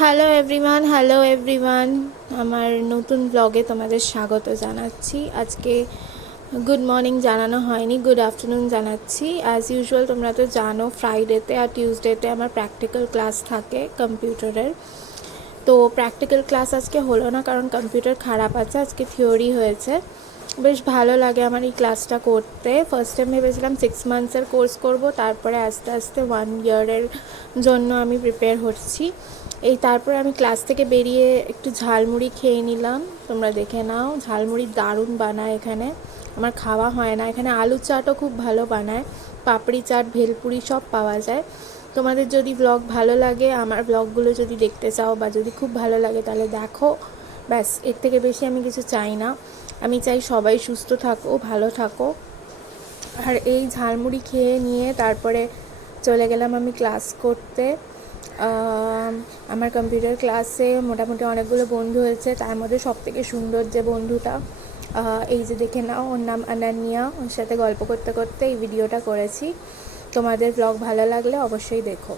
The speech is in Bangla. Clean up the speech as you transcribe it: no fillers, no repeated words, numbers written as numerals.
হ্যালো এভরিওয়ান, আমার নতুন ব্লগে তোমাদের স্বাগত জানাচ্ছি। আজকে গুড মর্নিং জানানো হয়নি, গুড আফটারনুন জানাচ্ছি। অ্যাজ ইউজুয়াল তোমরা তো জানো ফ্রাইডেতে আর টিউসডেতে আমার প্র্যাকটিক্যাল ক্লাস থাকে কম্পিউটারের। তো প্র্যাকটিক্যাল ক্লাস আজকে হলো না কারণ কম্পিউটার খারাপ আছে, আজকে থিওরি হয়েছে। বেশ ভালো লাগে আমার এই ক্লাসটা করতে। ফার্স্ট টাইম ভেবেছিলাম 6 মান্থসের কোর্স করব, তারপরে আস্তে আস্তে 1 ইয়ারের জন্য আমি প্রিপেয়ার হচ্ছি। তারপরে আমি ক্লাস থেকে বেরিয়ে একটু ঝালমুড়ি খেয়ে নিলাম, তোমরা দেখে নাও। ঝালমুড়ি দারুণ বানায় এখানে, আমার খাওয়া হয় না। এখানে আলু চাটও খুব ভালো বানায়, পাপড়ি চাট, ভেলপুরি সব পাওয়া যায়। তোমাদের যদি ব্লগ ভালো লাগে, আমার ব্লগগুলো যদি দেখতে চাও বা যদি খুব ভালো লাগে তাহলে দেখো। ব্যাস, এর থেকে বেশি আমি কিছু চাই না। আমি চাই সবাই সুস্থ থাকো, ভালো থাকো। আর এই ঝালমুড়ি খেয়ে নিয়ে তারপরে চলে গেলাম আমি ক্লাস করতে। আমার কম্পিউটার ক্লাসে মোটামুটি অনেকগুলো বন্ধু হয়েছে, তার মধ্যে সবথেকে সুন্দর যে বন্ধুটা, এই যে দেখে নাও, ওর নাম অনন্যা। ওর সাথে গল্প করতে করতে এই ভিডিওটা করেছি। তোমাদের ব্লগ ভালো লাগলে অবশ্যই দেখো।